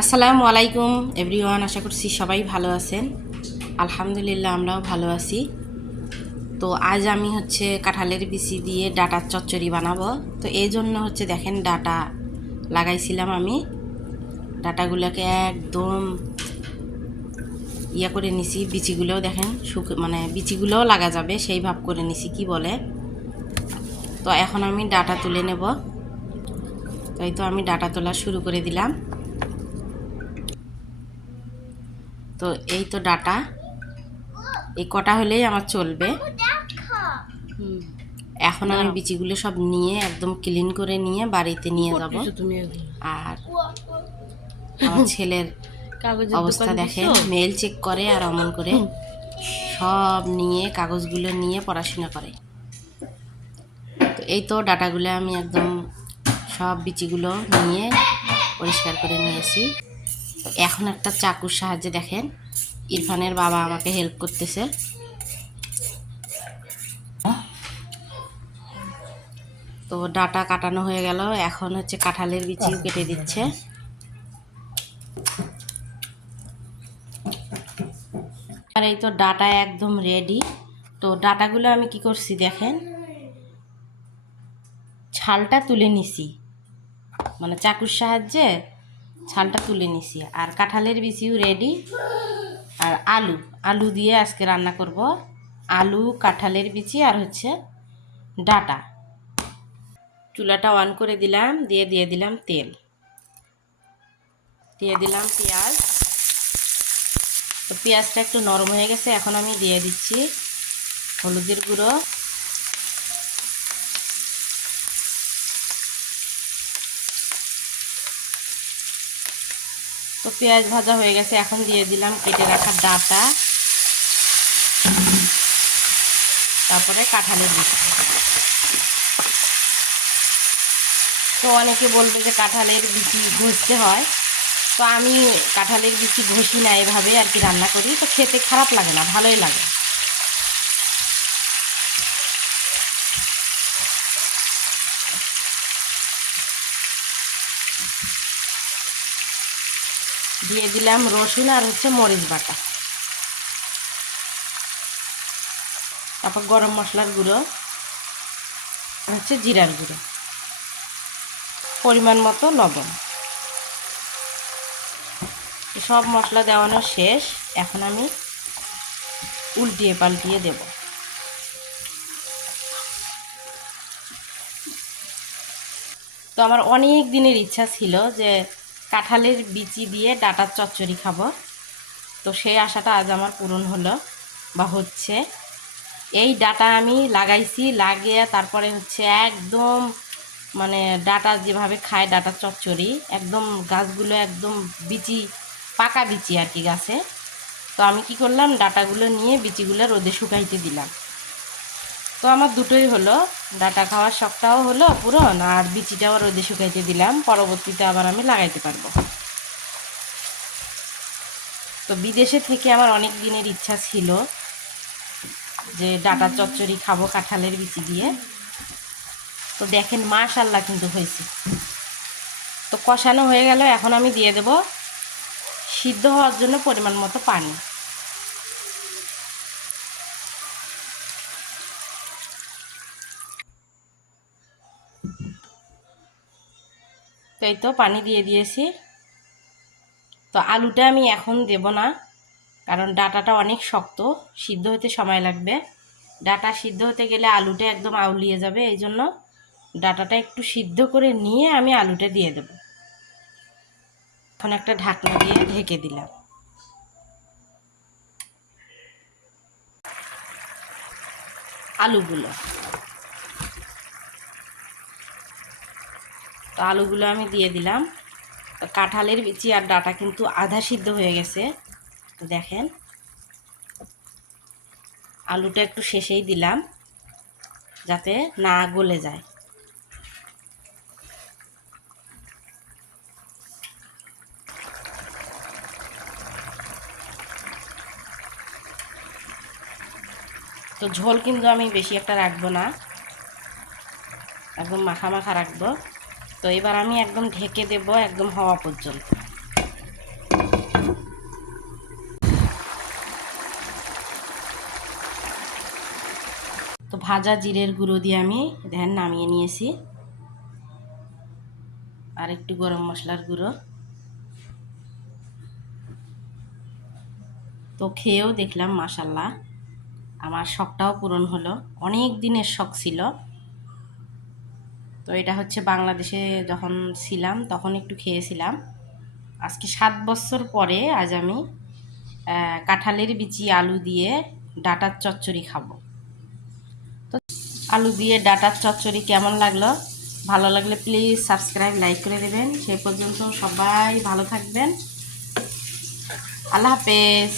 আসসালামু আলাইকুম, এভরিওয়ান, আশা করছি সবাই ভালো আছেন। আলহামদুলিল্লাহ, আমরাও ভালো আছি। তো আজ আমি হচ্ছে কাঁঠালের বিচি দিয়ে ডাটার চচ্চড়ি বানাবো। তো এই জন্য হচ্ছে দেখেন ডাটা লাগাইছিলাম আমি। ডাটাগুলোকে একদম ইয়া করে নিছি, বিচিগুলোও দেখেন শুক মানে বিচিগুলোও লাগা যাবে, সেই ভাব করে নিছি, কি বলে? তো এখন আমি ডাটা তুলে নেব। তাই তো আমি ডাটা তোলা শুরু করে দিলাম। তো এই তো ডাটা। এই কটা হলেই আমার চলবে। হুম। এখন আমি বিচিগুলো সব নিয়ে একদম ক্লিন করে নিয়ে বাড়িতে নিয়ে যাব। আর আমার ছেলের অবস্থা দেখেন মেল চেক করে আর অমন করে সব নিয়ে কাগজগুলো নিয়ে পড়াশোনা করে। তো এই তো ডাটাগুলো আমি একদম সব বিচিগুলো নিয়ে পরিষ্কার করে নিয়েছি। এখন একটা চাকুর সাহায্যে দেখেন, ইরফানের বাবা আমাকে হেল্প করতেছে। তো ডাটা কাটানো হয়ে গেল, এখন হচ্ছে কাঁঠালের বিচিও কেটে দিচ্ছে। আর এই তো ডাটা একদম রেডি তো ডাটাগুলো আমি কি করছি দেখেন, ছালটা তুলে নিছি। মানে চাকুর সাহায্যে ছালটা তুলে নিছি। আর কাঁঠালের বিচিও রেডি আর আলু আলু দিয়ে আজকে রান্না করব। আলু, কাঁঠালের বিচি আর হচ্ছে ডাটা। চুলাটা অন করে দিলাম, দিয়ে দিয়ে দিলাম তেল। দিয়ে দিলাম পেঁয়াজ। তো পেঁয়াজটা একটু নরম হয়ে গেছে, এখন আমি দিয়ে দিচ্ছি হলুদের গুঁড়ো। তো পেঁয়াজ ভাজা হয়ে গেছে, এখন দিয়ে দিলাম কেটে রাখা ডাটা। তারপরে কাঁঠালের বিচি তো অনেকে বলবে যে কাঁঠালের বিচি ঘষতে হয়। তো আমি কাঁঠালের বিচি ঘষি না এভাবে আর কি রান্না করি। তো খেতে খারাপ লাগে না, ভালোই লাগে। দিয়ে দিলাম রসুন আর হচ্ছে মরিচ বাটা। তারপর গরম মশলার গুঁড়ো হচ্ছে জিরার গুঁড়ো। পরিমাণ মতো লবণ। সব মশলা দেওয়ানো শেষ। এখন আমি উল্টিয়ে পাল্টিয়ে দেব। তো আমার অনেক দিনের ইচ্ছা ছিল যে কাঁঠালের বিচি দিয়ে ডাটার চচ্চড়ি খাব। তো সেই আশাটা আজ আমার পূরণ হলো বা হচ্ছে। এই ডাটা আমি লাগাইছি, লাগিয়ে তারপরে হচ্ছে একদম মানে ডাটা যেভাবে খায় ডাটা চচ্চড়ি, একদম গাছগুলো একদম বিচি, পাকা বিচি আর কি গাছে। তো আমি কি করলাম, ডাটাগুলো নিয়ে বিচিগুলো রোদে শুকাইতে দিলাম। তো আমার দুটোই হলো। ডাটা খাওয়ার শখটাও হলো পূরণ আর বিচিটাও রোদে শুকাইতে দিলাম। পরবর্তীতে আবার আমি লাগাইতে পারব। তো বিদেশে থেকে আমার অনেক দিনের ইচ্ছা ছিল যে ডাটা চচ্চড়ি খাব কাঁঠালের বিচি দিয়ে। তো দেখেন মাশাল্লাহ কিন্তু হয়েছে। তো কষানো হয়ে গেল, এখন আমি দিয়ে দেব সিদ্ধ হওয়ার জন্য পরিমাণ মতো পানি। তো এই তো পানি দিয়ে দিয়েছি। তো আলুটা আমি এখন দেব না, কারণ ডাটাটা অনেক শক্ত, সিদ্ধ হতে সময় লাগবে। ডাটা সিদ্ধ হতে গেলে আলুটা একদম আউলিয়ে যাবে, এই জন্য ডাটাটা একটু সিদ্ধ করে নিয়ে আমি আলুটা দিয়ে দেব। এখন একটা ঢাকনা দিয়ে ঢেকে দিলাম। আলুগুলো তো আলুগুলো আমি দিয়ে দিলাম। কাঁঠালের বিচি আর ডাটা কিন্তু আধা সিদ্ধ হয়ে গেছে। তো দেখেন, আলুটা একটু শেষেই দিলাম যাতে না গলে যায়। তো ঝোল কিন্তু আমি বেশি একটা রাখব না। একদম মাখা মাখা রাখব। তো এবার আমি একদম ঢেকে দেব একদম হওয়া পর্যন্ত। তো ভাজা জিরের গুঁড়ো দিয়ে আমি ধ্যান নামিয়ে নিয়েছি। আর একটু গরম মশলার গুঁড়ো। তো খেয়েও দেখলাম মাসাল্লাহ আমার শখটাও পূরণ হলো। অনেক দিনের শখ ছিল। তো এটা হচ্ছে বাংলাদেশে যখন ছিলাম, তখন একটু খেয়েছিলাম। আজকে সাত বছর পরে আজ আমি কাঁঠালের বিচি, আলু দিয়ে ডাটার চচ্চড়ি খাব। তো আলু দিয়ে ডাটার চচ্চড়ি কেমন লাগল? ভালো লাগলে প্লিজ সাবস্ক্রাইব লাইক করে দেবেন। সে পর্যন্ত সবাই ভালো থাকবেন। আল্লাহ হাফেজ।